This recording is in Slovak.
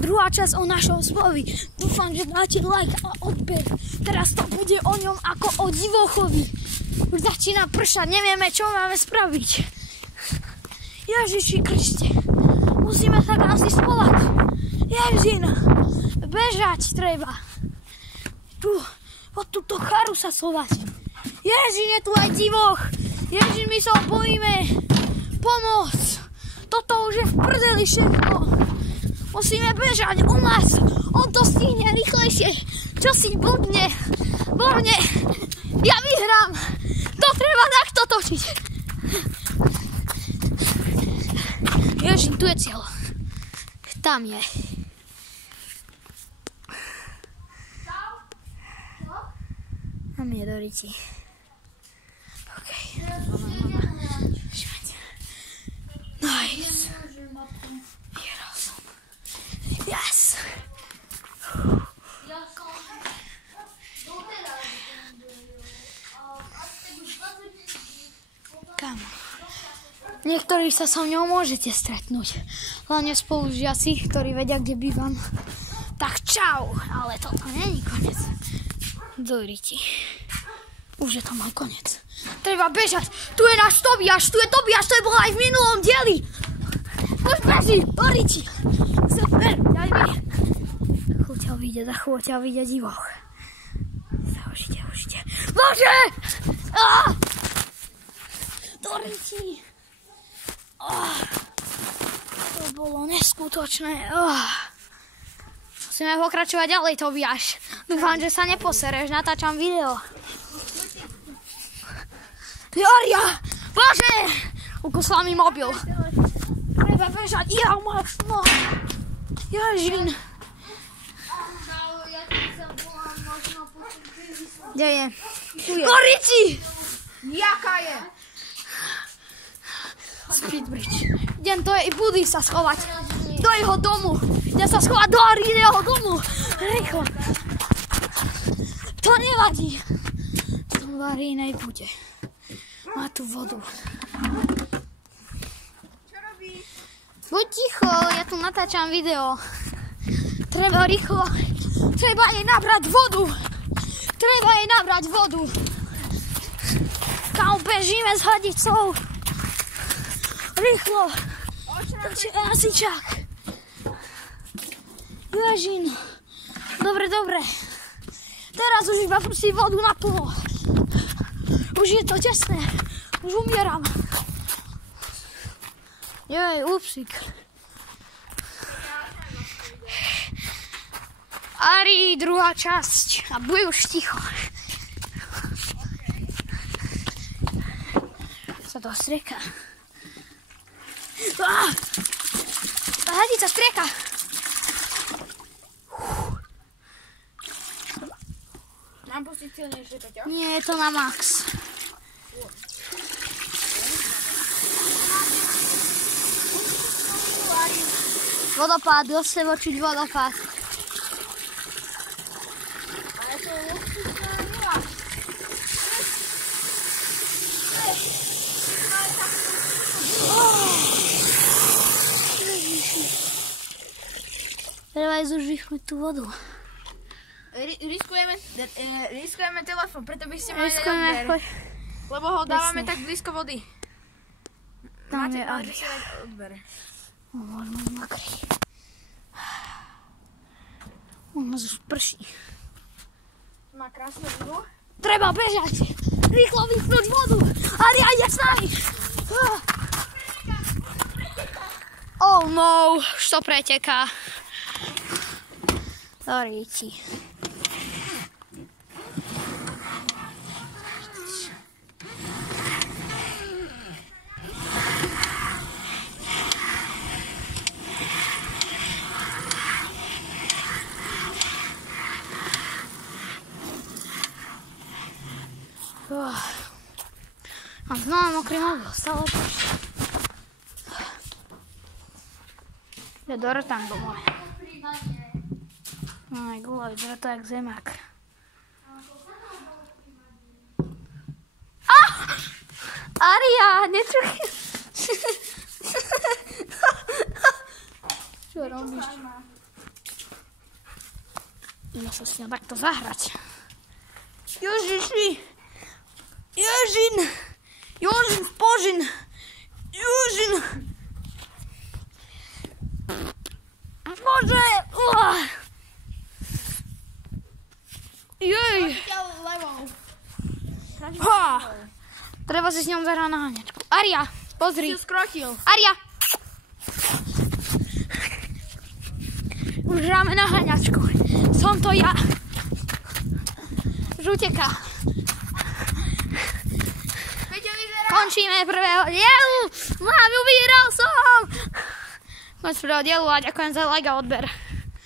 druhá časť o našom spovi. Dúfam, že dáte like a odber. Teraz to bude o ňom ako o divochovi. Už začína pršať, nevieme, čo máme spraviť. Ježiši Kriste, musíme sa asi schovať. Ježina, bežať treba. Tu, pod túto charu sa schovať. Ježin, je tu aj divoch. Ježin, my sa ho bojíme. Pomoc. Toto už je v prdeli všetko. Musíme bežať u nás. On to stihne rýchlejšie. Čo si blbne. Ja vyhrám. To treba takto točiť. Ježin, tu je cieľ. Tam je. Tam je Dorici. OK. Nice. Yes. Kam? Niektorí sa so mňou môžete stretnúť. Hlavne spolužiaci, ktorí vedia, kde bývam. Tak čau, ale toto není koniec. Doriti. Už je to môj koniec. Treba bežať. Tu je náš Tobiáš, to je bol aj v minulom dieli. Už beží, Doriti. Super, daj mi. Za chvíľu ťa vyjde divoch. Užite. Bože! Doriti. To bolo neskutočné. Musíme pokračovať ďalej, Tobiáš. Dúfam, že sa neposereš, natáčam video. Joria! Bože! Ukusla mi mobil. Treba bežať. Ja máš no. Ježin. Kde je? Dorici! Jaká je? Speedbridge. Idem do jej budy sa schovať. Do jeho domu. Idem sa schovať do jeho domu. Rýchlo. To nevadí. Som v Arínej bude. Má tu vodu. Čo robíš? Buď ticho, ja tu natáčam video. Treba rýchlo. Treba jej nabrať vodu. Kam bežíme s hadicou. Rýchlo. Takže asičák. Ježin. Dobre. Teraz už iba prosím vodu naplno. Už je to tesné. Už umieram. Jej, upsík. Ari, druhá časť. A buď už ticho. Sa to strieka. Hadica strieka. Mám pustiť silnejšie, Peťo? Nie, je to na max. Vodopád, dosť vočiť vodopád. Ale to je luxusná nula. Treba aj zužichnúť tú vodu. Riskujeme telefon, preto by ste mali dať odber. Lebo ho dávame tak blízko vody. Tam je Ari. Odber. Môžeme makrý. U nás už prší. Má krásnu vodu. Treba bežať. Rýchlo vypnúť vodu. Ari, ide s nami. Oh no, už to preteká. Dorici. Mám znova mokrý mobil, stále prší. Je do rtang domov. Aj gula, vyzerá to jak zemák. Aria, nečuchaj. Čo robíš? Ideme sa s ňou takto zahrať. Ježiši! Ježin! Jožin v požin! Jožin! Bože! Jej! Ha! Treba si s ňou zahrať na háňačku. Aria, pozri. Si ju skrotil. Aria! Už hráme na háňačku. Som to ja. Žuteka. Končíme prvého dielu. Mám ju, vyhral som. Konec prvého dielu a ďakujem za like a odber.